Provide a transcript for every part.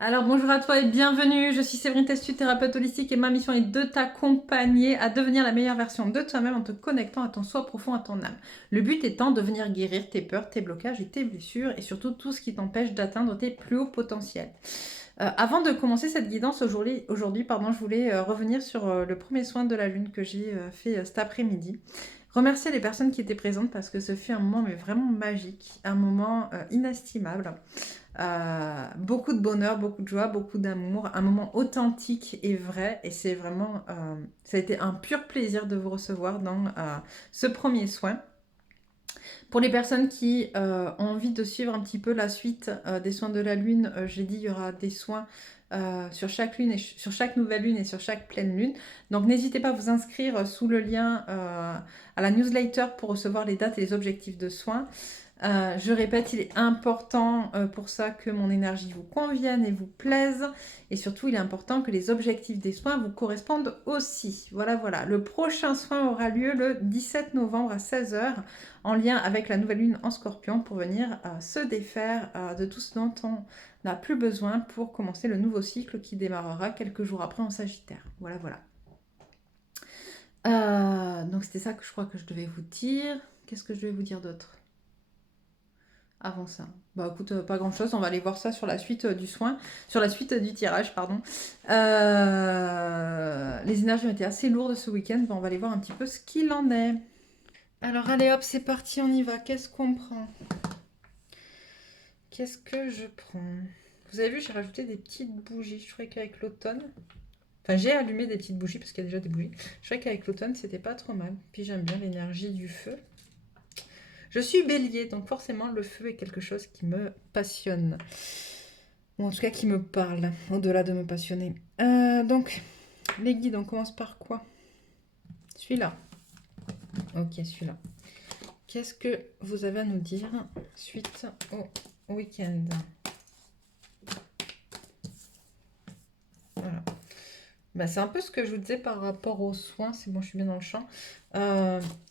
Alors bonjour à toi et bienvenue, je suis Séverine Testu, thérapeute holistique et ma mission est de t'accompagner à devenir la meilleure version de toi-même en te connectant à ton soi profond, à ton âme. Le but étant de venir guérir tes peurs, tes blocages et tes blessures et surtout tout ce qui t'empêche d'atteindre tes plus hauts potentiels. Avant de commencer cette guidance aujourd'hui, je voulais revenir sur le premier soin de la lune que j'ai fait cet après-midi. Remercier les personnes qui étaient présentes parce que ce fut un moment mais vraiment magique, un moment inestimable. Beaucoup de bonheur, beaucoup de joie, beaucoup d'amour, un moment authentique et vrai. Et c'est vraiment, ça a été un pur plaisir de vous recevoir dans ce premier soin. Pour les personnes qui ont envie de suivre un petit peu la suite des soins de la lune, j'ai dit il y aura des soins sur chaque lune et sur chaque nouvelle lune et sur chaque pleine lune. Donc n'hésitez pas à vous inscrire sous le lien à la newsletter pour recevoir les dates et les objectifs de soins. Je répète, il est important pour ça que mon énergie vous convienne et vous plaise. Et surtout, il est important que les objectifs des soins vous correspondent aussi. Voilà, voilà. Le prochain soin aura lieu le 17 novembre à 16 h en lien avec la nouvelle lune en scorpion pour venir se défaire de tout ce dont on n'a plus besoin pour commencer le nouveau cycle qui démarrera quelques jours après en Sagittaire. Voilà, voilà. Donc c'était ça que je crois que je devais vous dire. Qu'est-ce que je devais vous dire d'autre avant ça? Bah écoute, pas grand chose, on va aller voir ça sur la suite du soin, sur la suite du tirage, pardon. Les énergies ont été assez lourdes ce week-end, on va aller voir un petit peu ce qu'il en est. Alors allez hop, c'est parti, on y va. Qu'est-ce qu'on prend? Qu'est-ce que je prends? Vous avez vu, j'ai rajouté des petites bougies. Je croyais qu'avec l'automne... Enfin, j'ai allumé des petites bougies parce qu'il y a déjà des bougies. Je croyais qu'avec l'automne, c'était pas trop mal. Puis j'aime bien l'énergie du feu. Je suis bélier, donc forcément, le feu est quelque chose qui me passionne. Ou en tout cas, qui me parle, au-delà de me passionner. Donc, les guides, on commence par quoi? Celui-là. Ok, celui-là. Qu'est-ce que vous avez à nous dire suite au week-end? Voilà. Bah, c'est un peu ce que je vous disais par rapport aux soins. C'est bon, je suis bien dans le champ.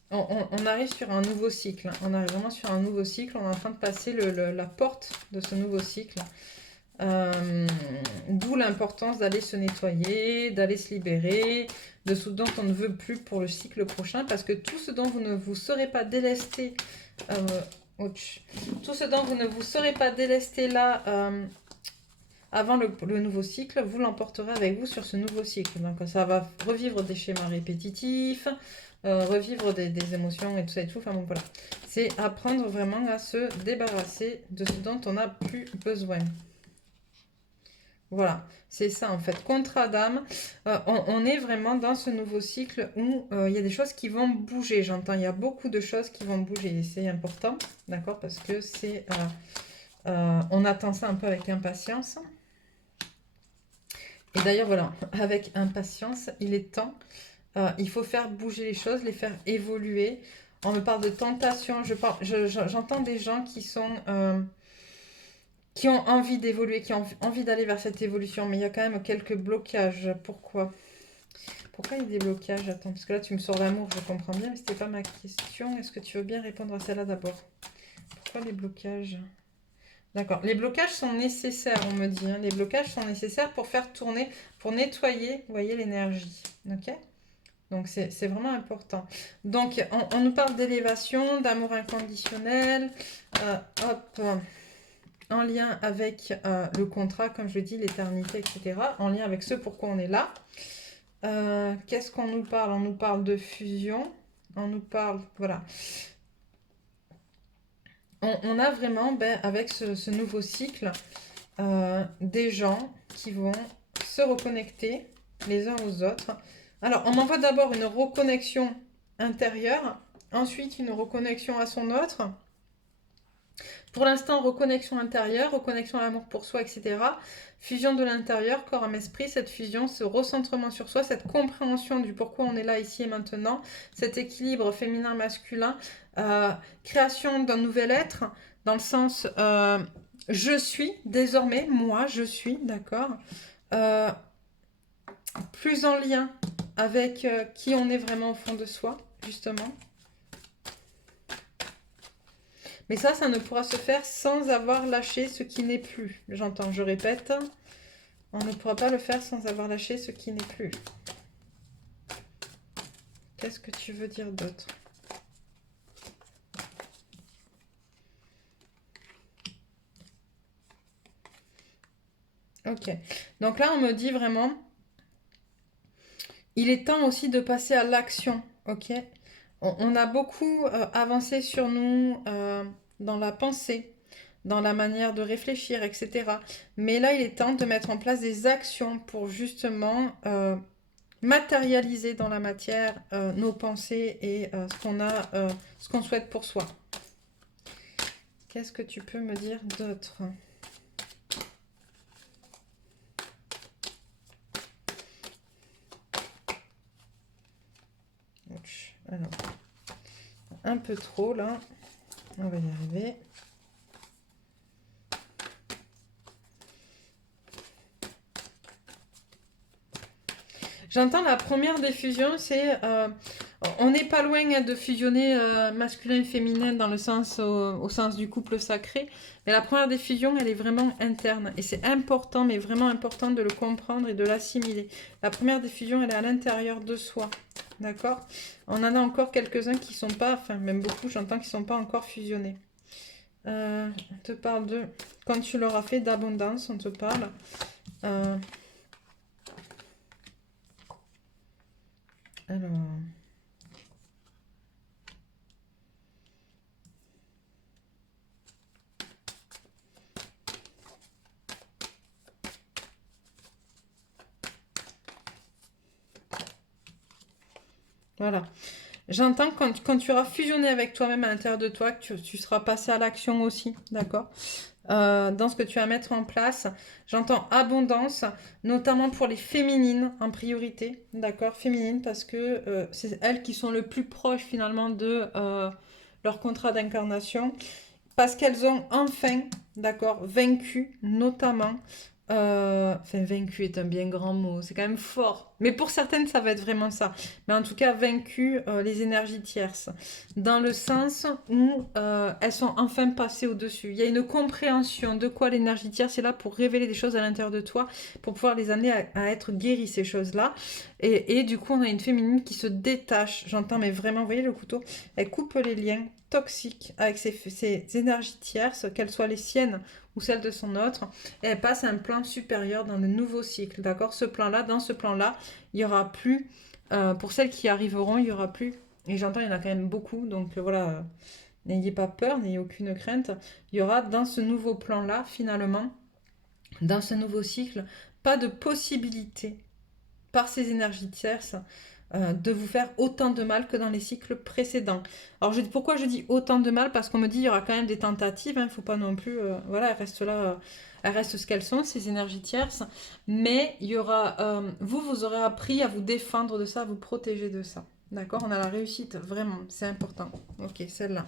On arrive sur un nouveau cycle. On arrive vraiment sur un nouveau cycle. On est en train de passer la porte de ce nouveau cycle. D'où l'importance d'aller se nettoyer, d'aller se libérer de ce dont on ne veut plus pour le cycle prochain. Parce que tout ce dont vous ne vous serez pas délesté... tout ce dont vous ne vous serez pas délesté là... avant le nouveau cycle, vous l'emporterez avec vous sur ce nouveau cycle. Donc ça va revivre des schémas répétitifs, revivre des émotions et tout ça et tout. Enfin bon, voilà. C'est apprendre vraiment à se débarrasser de ce dont on n'a plus besoin. Voilà, c'est ça en fait. Contrat d'âme, on est vraiment dans ce nouveau cycle où il y a des choses qui vont bouger. J'entends, il y a beaucoup de choses qui vont bouger et c'est important, d'accord, parce que c'est... on attend ça un peu avec impatience. Et d'ailleurs, voilà, avec impatience, il est temps. Il faut faire bouger les choses, les faire évoluer. On me parle de tentation. J'entends des gens qui ont envie d'évoluer, qui ont envie d'aller vers cette évolution. Mais il y a quand même quelques blocages. Pourquoi? Pourquoi il y a des blocages? Attends, parce que là, tu me sors l'amour, je comprends bien, mais ce n'était pas ma question. Est-ce que tu veux bien répondre à celle-là d'abord? Pourquoi les blocages? D'accord. Les blocages sont nécessaires, on me dit. Hein. Les blocages sont nécessaires pour faire tourner, pour nettoyer, vous voyez, l'énergie. Ok? Donc, c'est vraiment important. Donc, on nous parle d'élévation, d'amour inconditionnel. Hop, en lien avec le contrat, comme je le dis, l'éternité, etc. En lien avec ce pourquoi on est là. Qu'est-ce qu'on nous parle? On nous parle de fusion. On nous parle, voilà. On a vraiment, avec ce nouveau cycle, des gens qui vont se reconnecter les uns aux autres. Alors, on envoie d'abord une reconnexion intérieure, ensuite une reconnexion à son autre. Pour l'instant, reconnexion intérieure, reconnexion à l'amour pour soi, etc. Fusion de l'intérieur, corps, âme, esprit, cette fusion, ce recentrement sur soi, cette compréhension du pourquoi on est là, ici et maintenant, cet équilibre féminin-masculin, création d'un nouvel être, dans le sens je suis, désormais, moi, je suis, d'accord, plus en lien avec qui on est vraiment au fond de soi, justement. Mais ça ne pourra se faire sans avoir lâché ce qui n'est plus. J'entends, je répète, on ne pourra pas le faire sans avoir lâché ce qui n'est plus. Qu'est-ce que tu veux dire d'autre? Ok, donc là on me dit vraiment, il est temps aussi de passer à l'action, ok? On a beaucoup avancé sur nous dans la pensée, dans la manière de réfléchir, etc. Mais là il est temps de mettre en place des actions pour justement matérialiser dans la matière nos pensées et ce qu'on souhaite pour soi. Qu'est-ce que tu peux me dire d'autre? Alors, un peu trop là. On va y arriver. J'entends la première des fusions, c'est... on n'est pas loin de fusionner masculin et féminin dans le sens, au sens du couple sacré. Mais la première des fusions, elle est vraiment interne. Et c'est important, mais vraiment important de le comprendre et de l'assimiler. La première des fusions, elle est à l'intérieur de soi. D'accord? On en a encore quelques-uns qui sont pas, enfin même beaucoup, j'entends, qui sont pas encore fusionnés. On te parle de... Quand tu l'auras fait d'abondance, on te parle... alors... Voilà. J'entends quand tu auras fusionné avec toi-même à l'intérieur de toi, que tu seras passé à l'action aussi, d'accord? Dans ce que tu vas mettre en place. J'entends abondance, notamment pour les féminines en priorité, d'accord? Féminines, parce que c'est elles qui sont le plus proches finalement de leur contrat d'incarnation, parce qu'elles ont enfin, d'accord, vaincu notamment. Enfin, vaincu est un bien grand mot, c'est quand même fort. Mais pour certaines, ça va être vraiment ça. Mais en tout cas, vaincu les énergies tierces. Dans le sens où elles sont enfin passées au-dessus. Il y a une compréhension de quoi l'énergie tierce est là pour révéler des choses à l'intérieur de toi, pour pouvoir les amener à être guéries, ces choses-là. Et du coup, on a une féminine qui se détache. J'entends, mais vraiment, vous voyez le couteau? Elle coupe les liens toxiques avec ces énergies tierces, qu'elles soient les siennes ou celles de son autre, et elle passe à un plan supérieur dans le nouveau cycle, d'accord? Ce plan-là, dans ce plan-là, il y aura plus, pour celles qui arriveront, il y aura plus, et j'entends, il y en a quand même beaucoup, donc voilà, n'ayez pas peur, n'ayez aucune crainte, il y aura dans ce nouveau plan-là, finalement, dans ce nouveau cycle, pas de possibilité par ces énergies tierces de vous faire autant de mal que dans les cycles précédents. Alors pourquoi je dis autant de mal? Parce qu'on me dit il y aura quand même des tentatives, il ne faut pas non plus... voilà, elles restent là, elles restent ce qu'elles sont, ces énergies tierces. Mais il y aura... vous aurez appris à vous défendre de ça, à vous protéger de ça. D'accord? On a la réussite, vraiment, c'est important. Ok, celle-là.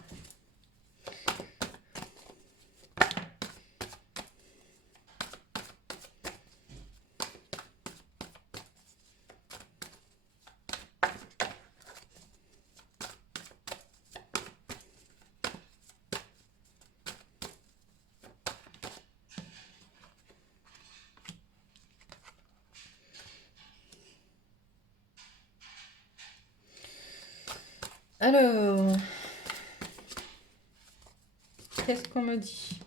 Alors, qu'est-ce qu'on me dit?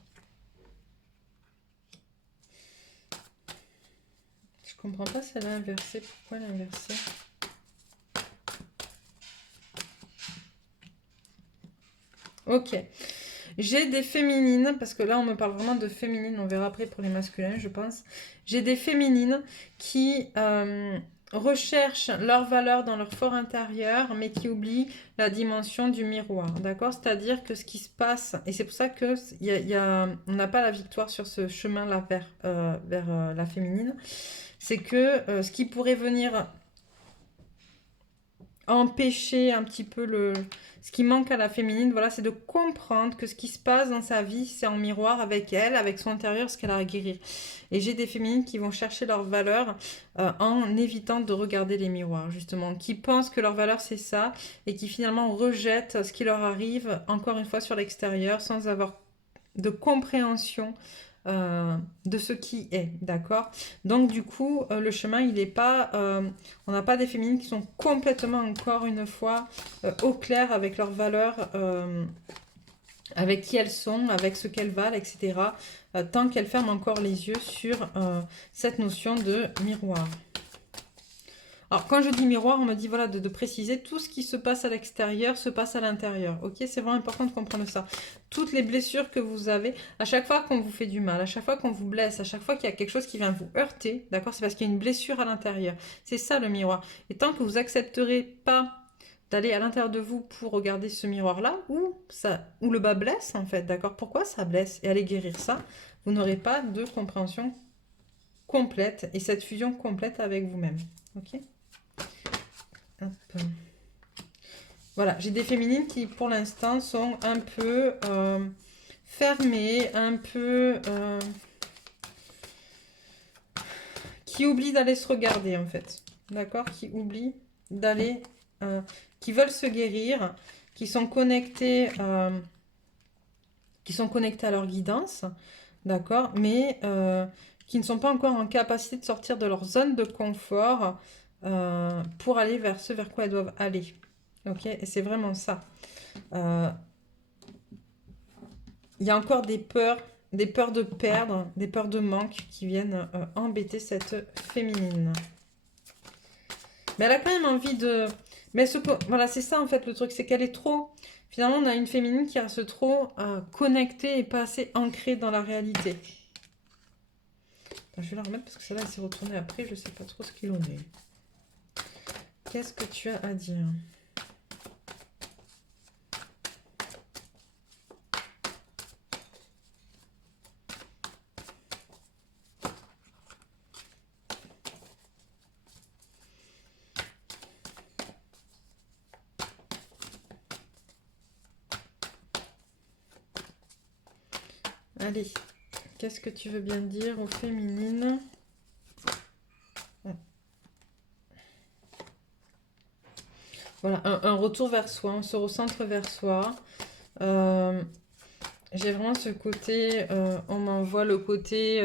Je comprends pas celle-là inversée. Pourquoi l'inverser? Ok. J'ai des féminines, parce que là on me parle vraiment de féminines, on verra après pour les masculins, je pense. J'ai des féminines qui recherchent leur valeur dans leur fort intérieur, mais qui oublient la dimension du miroir, d'accord? C'est-à-dire que ce qui se passe, et c'est pour ça que on n'a pas la victoire sur ce chemin-là vers la féminine, c'est que ce qui pourrait venir empêcher un petit peu ce qui manque à la féminine, voilà, c'est de comprendre que ce qui se passe dans sa vie, c'est en miroir avec elle, avec son intérieur, ce qu'elle a à guérir. Et j'ai des féminines qui vont chercher leur valeur en évitant de regarder les miroirs, justement, qui pensent que leur valeur c'est ça et qui finalement rejettent ce qui leur arrive, encore une fois, sur l'extérieur, sans avoir de compréhension de ce qui est, d'accord? Donc du coup, le chemin, il n'est pas... on n'a pas des féminines qui sont complètement, encore une fois, au clair avec leurs valeurs, avec qui elles sont, avec ce qu'elles valent, etc. Tant qu'elles ferment encore les yeux sur cette notion de miroir. Alors, quand je dis miroir, on me dit voilà, de préciser tout ce qui se passe à l'extérieur se passe à l'intérieur. Ok, c'est vraiment important de comprendre ça. Toutes les blessures que vous avez, à chaque fois qu'on vous fait du mal, à chaque fois qu'on vous blesse, à chaque fois qu'il y a quelque chose qui vient vous heurter, d'accord, c'est parce qu'il y a une blessure à l'intérieur. C'est ça le miroir. Et tant que vous accepterez pas d'aller à l'intérieur de vous pour regarder ce miroir-là, où le bas blesse en fait, d'accord, pourquoi ça blesse, et aller guérir ça, vous n'aurez pas de compréhension complète et cette fusion complète avec vous-même. Ok. Hop. Voilà, j'ai des féminines qui pour l'instant sont un peu fermées, un peu qui oublient d'aller se regarder en fait, d'accord, qui oublient d'aller, qui veulent se guérir, qui sont connectées à leur guidance, d'accord, mais qui ne sont pas encore en capacité de sortir de leur zone de confort pour aller vers ce vers quoi elles doivent aller. Ok, et c'est vraiment ça. Il y a encore des peurs de perdre, des peurs de manque qui viennent embêter cette féminine. Mais elle a quand même envie de... Mais voilà, c'est ça en fait le truc, c'est qu'elle est trop... Finalement, on a une féminine qui reste trop connectée et pas assez ancrée dans la réalité. Attends, je vais la remettre parce que celle-là, elle s'est retournée après, je sais pas trop ce qu'il en est. Qu'est-ce que tu as à dire ? Allez, qu'est-ce que tu veux bien dire aux féminines ? Voilà, un retour vers soi, on se recentre vers soi. J'ai vraiment ce côté, on m'envoie le côté...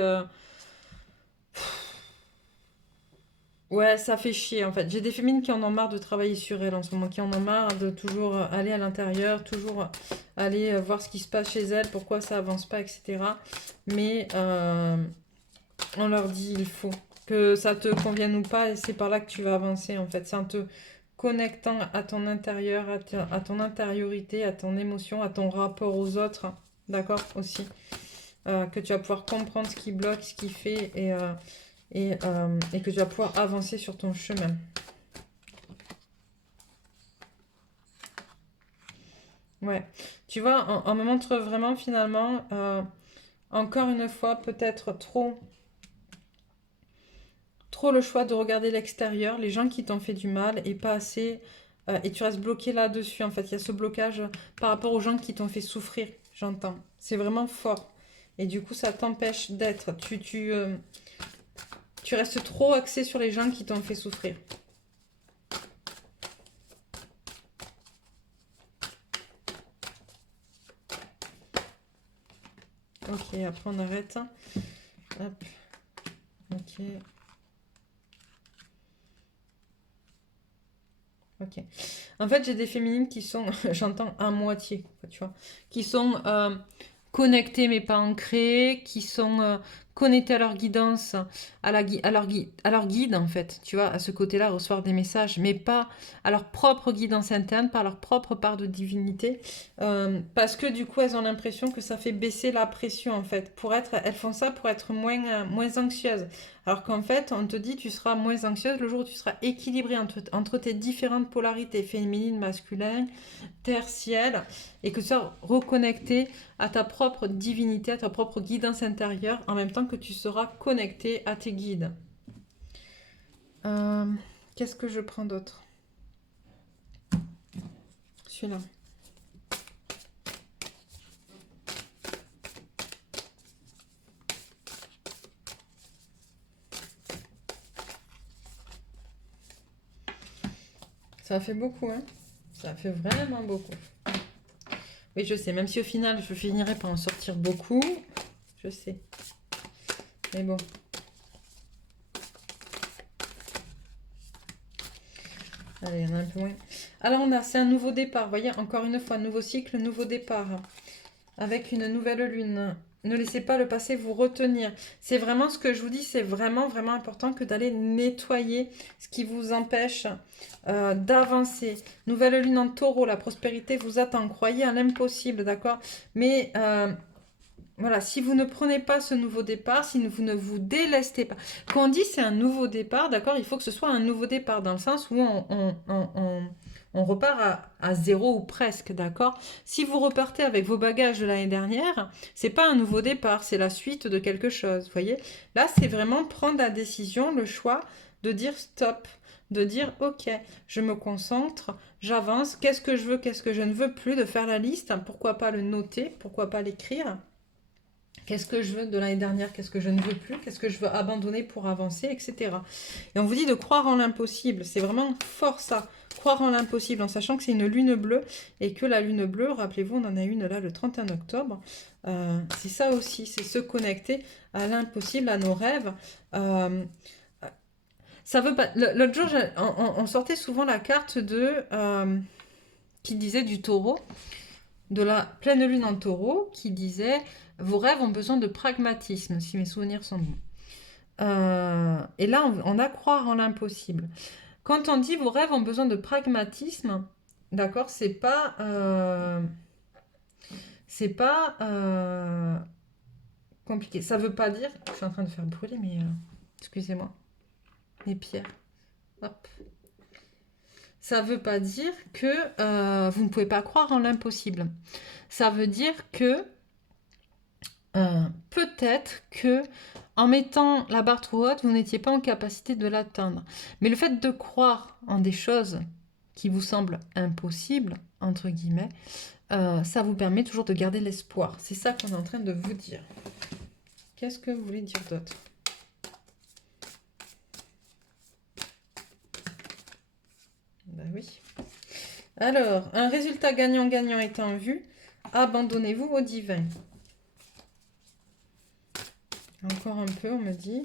ouais, ça fait chier en fait. J'ai des féminines qui en ont marre de travailler sur elles en ce moment, qui en ont marre de toujours aller à l'intérieur, toujours aller voir ce qui se passe chez elles, pourquoi ça avance pas, etc. Mais on leur dit il faut que ça te convienne ou pas, et c'est par là que tu vas avancer en fait. C'est en te connectant à ton intérieur, à ton intériorité, à ton émotion, à ton rapport aux autres, d'accord aussi, que tu vas pouvoir comprendre ce qui bloque, ce qui fait, et que tu vas pouvoir avancer sur ton chemin. Ouais, tu vois, on me montre vraiment finalement, encore une fois, peut-être trop le choix de regarder l'extérieur, les gens qui t'ont fait du mal, et pas assez, et tu restes bloqué là-dessus, en fait. Il y a ce blocage par rapport aux gens qui t'ont fait souffrir, j'entends. C'est vraiment fort. Et du coup, ça t'empêche d'être. Tu restes trop axé sur les gens qui t'ont fait souffrir. Ok, après on arrête. Hop. Ok. Ok. En fait, j'ai des féminines qui sont, j'entends à moitié, tu vois, qui sont connectées mais pas ancrées, qui sont connectées à leur guidance, à leur guide en fait, tu vois, à ce côté-là, recevoir des messages, mais pas à leur propre guidance interne, pas à leur propre part de divinité, parce que du coup, elles ont l'impression que ça fait baisser la pression en fait. Elles font ça pour être moins anxieuses. Alors qu'en fait, on te dit tu seras moins anxieuse le jour où tu seras équilibré entre tes différentes polarités, féminine, masculin, terre, ciel, et que tu sois reconnecté à ta propre divinité, à ta propre guidance intérieure, en même temps que tu seras connecté à tes guides. Qu'est-ce que je prends d'autre ? celui-là. Ça fait beaucoup, hein. Ça fait vraiment beaucoup. Oui, je sais, même si au final, je finirai par en sortir beaucoup, je sais. Mais bon. Allez, il y en a un peu moins. Alors, c'est un nouveau départ. Vous voyez, encore une fois, nouveau cycle, nouveau départ. Avec une nouvelle lune. Ne laissez pas le passé vous retenir. C'est vraiment ce que je vous dis, c'est vraiment, vraiment important que d'aller nettoyer ce qui vous empêche d'avancer. Nouvelle lune en taureau, la prospérité vous attend. Croyez à l'impossible, d'accord? Mais voilà, si vous ne prenez pas ce nouveau départ, si vous ne vous délestez pas. Quand on dit c'est un nouveau départ, d'accord, il faut que ce soit un nouveau départ dans le sens où on repart à zéro ou presque, d'accord. Si vous repartez avec vos bagages de l'année dernière, c'est pas un nouveau départ, c'est la suite de quelque chose, vous voyez. Là, c'est vraiment prendre la décision, le choix de dire stop, de dire ok, je me concentre, j'avance, qu'est-ce que je veux, qu'est-ce que je ne veux plus, de faire la liste, pourquoi pas le noter, pourquoi pas l'écrire. Qu'est-ce que je veux de l'année dernière? Qu'est-ce que je ne veux plus? Qu'est-ce que je veux abandonner pour avancer, etc. Et on vous dit de croire en l'impossible. C'est vraiment fort ça. Croire en l'impossible en sachant que c'est une lune bleue et que la lune bleue, rappelez-vous, on en a une là le 31 octobre. C'est ça aussi, c'est se connecter à l'impossible, à nos rêves. Ça veut pas. L'autre jour, on sortait souvent la carte de qui disait du taureau, de la pleine lune en taureau, qui disait vos rêves ont besoin de pragmatisme, si mes souvenirs sont bons. Et là, on a croire en l'impossible. Quand on dit vos rêves ont besoin de pragmatisme, d'accord, c'est pas compliqué. Ça veut pas dire. Je suis en train de faire brûler, mais excusez-moi, mes pierres. Hop. Ça veut pas dire que vous ne pouvez pas croire en l'impossible. Ça veut dire que peut-être que en mettant la barre trop haute, vous n'étiez pas en capacité de l'atteindre. Mais le fait de croire en des choses qui vous semblent impossibles, entre guillemets, ça vous permet toujours de garder l'espoir. C'est ça qu'on est en train de vous dire. Qu'est-ce que vous voulez dire d'autre? Ben oui. Alors, un résultat gagnant-gagnant est en vue. Abandonnez-vous au divin. Encore un peu, on me dit.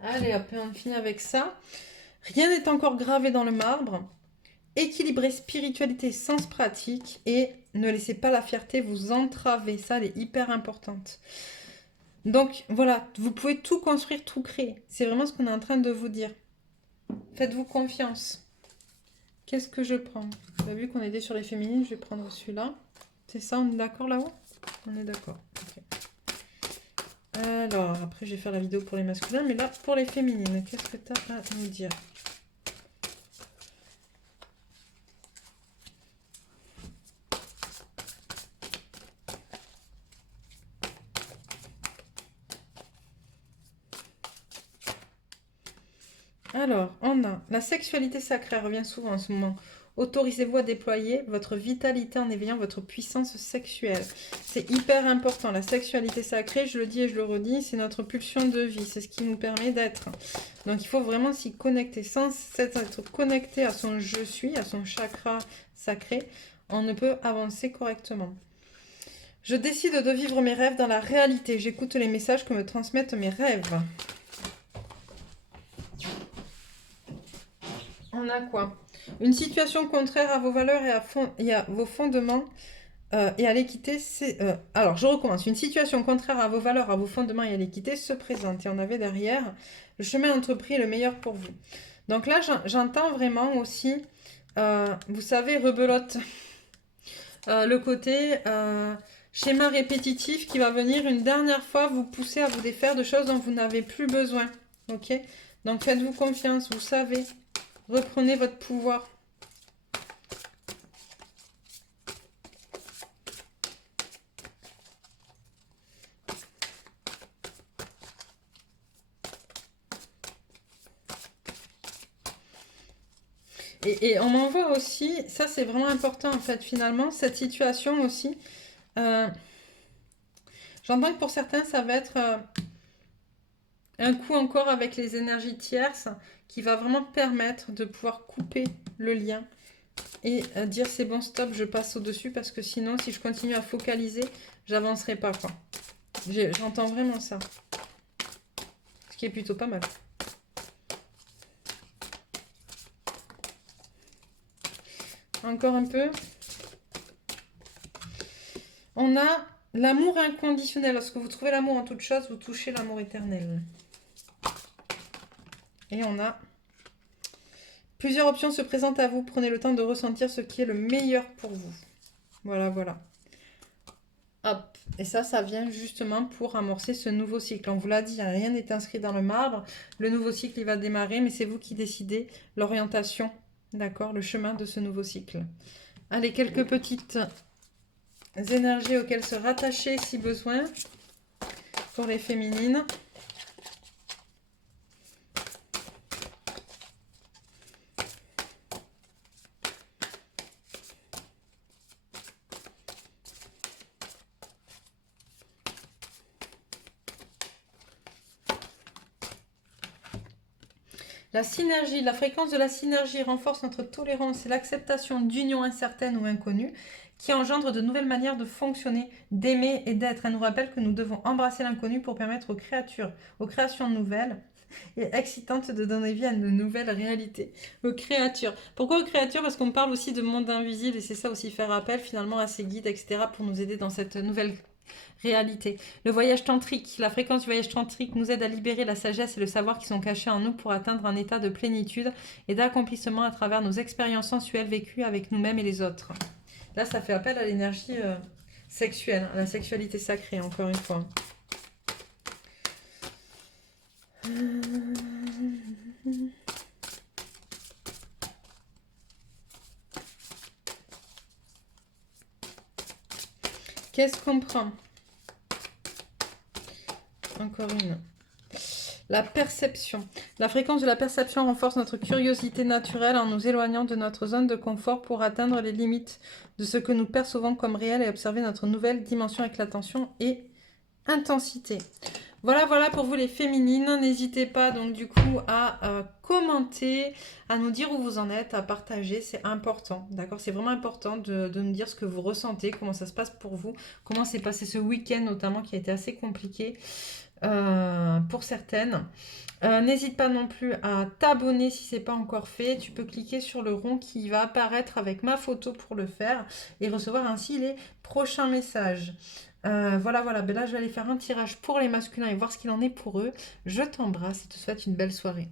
Allez, hop, on finit avec ça. Rien n'est encore gravé dans le marbre. Équilibrez spiritualité, sens pratique et ne laissez pas la fierté vous entraver. Ça, elle est hyper importante. Donc, voilà, vous pouvez tout construire, tout créer. C'est vraiment ce qu'on est en train de vous dire. Faites-vous confiance. Qu'est-ce que je prends? Vous avez vu qu'on était sur les féminines, je vais prendre celui-là. C'est ça, on est d'accord là-haut? On est d'accord. Okay. Alors, après, je vais faire la vidéo pour les masculins, mais là, pour les féminines, qu'est-ce que tu as à nous dire? Alors, on a la sexualité sacrée, revient souvent en ce moment. Autorisez-vous à déployer votre vitalité en éveillant votre puissance sexuelle. C'est hyper important. La sexualité sacrée, je le dis et je le redis, c'est notre pulsion de vie. C'est ce qui nous permet d'être. Donc, il faut vraiment s'y connecter. Sans être connecté à son je suis, à son chakra sacré, on ne peut avancer correctement. Je décide de vivre mes rêves dans la réalité. J'écoute les messages que me transmettent mes rêves. On a quoi? Une situation contraire à vos valeurs et à vos fondements et à l'équité. Alors, je recommence. Une situation contraire à vos valeurs, à vos fondements et à l'équité se présente. Et on avait derrière le chemin entrepris est le meilleur pour vous. Donc là, j'entends vraiment aussi, vous savez, rebelote. Le côté schéma répétitif qui va venir une dernière fois vous pousser à vous défaire de choses dont vous n'avez plus besoin. Ok? Donc faites-vous confiance, vous savez. Reprenez votre pouvoir. Et on m'envoie aussi, ça c'est vraiment important en fait finalement, cette situation aussi. euh, J'entends que pour certains ça va être un coup encore avec les énergies tierces qui va vraiment permettre de pouvoir couper le lien et dire c'est bon stop, je passe au-dessus parce que sinon si je continue à focaliser, j'avancerai pas quoi. J'entends vraiment ça. Ce qui est plutôt pas mal. Encore un peu. On a l'amour inconditionnel. Lorsque vous trouvez l'amour en toute chose, vous touchez l'amour éternel. Et on a plusieurs options se présentent à vous. Prenez le temps de ressentir ce qui est le meilleur pour vous. Voilà, voilà. Hop. Et ça vient justement pour amorcer ce nouveau cycle. On vous l'a dit, rien n'est inscrit dans le marbre. Le nouveau cycle, il va démarrer, mais c'est vous qui décidez l'orientation, d'accord, le chemin de ce nouveau cycle. Allez, quelques petites énergies auxquelles se rattacher si besoin pour les féminines. La synergie, la fréquence de la synergie renforce notre tolérance et l'acceptation d'unions incertaines ou inconnues qui engendrent de nouvelles manières de fonctionner, d'aimer et d'être. Elle nous rappelle que nous devons embrasser l'inconnu pour permettre aux créations nouvelles et excitantes de donner vie à de nouvelles réalités. Aux créatures. Pourquoi aux créatures? Parce qu'on parle aussi de monde invisible et c'est ça aussi faire appel finalement à ces guides, etc. pour nous aider dans cette nouvelle réalité. Le voyage tantrique, la fréquence du voyage tantrique nous aide à libérer la sagesse et le savoir qui sont cachés en nous pour atteindre un état de plénitude et d'accomplissement à travers nos expériences sensuelles vécues avec nous-mêmes et les autres. Là, ça fait appel à l'énergie sexuelle, à la sexualité sacrée, encore une fois. Qu'est-ce qu'on prend? Encore une. La perception. La fréquence de la perception renforce notre curiosité naturelle en nous éloignant de notre zone de confort pour atteindre les limites de ce que nous percevons comme réel et observer notre nouvelle dimension avec l'attention et intensité. Voilà, voilà pour vous les féminines. N'hésitez pas donc du coup à commenter, à nous dire où vous en êtes, à partager. C'est important, d'accord? C'est vraiment important de nous dire ce que vous ressentez, comment ça se passe pour vous, comment s'est passé ce week-end notamment qui a été assez compliqué pour certaines. N'hésite pas non plus à t'abonner si ce n'est pas encore fait. Tu peux cliquer sur le rond qui va apparaître avec ma photo pour le faire et recevoir ainsi les prochains messages. Voilà, voilà. Ben là, je vais aller faire un tirage pour les masculins et voir ce qu'il en est pour eux. Je t'embrasse et te souhaite une belle soirée.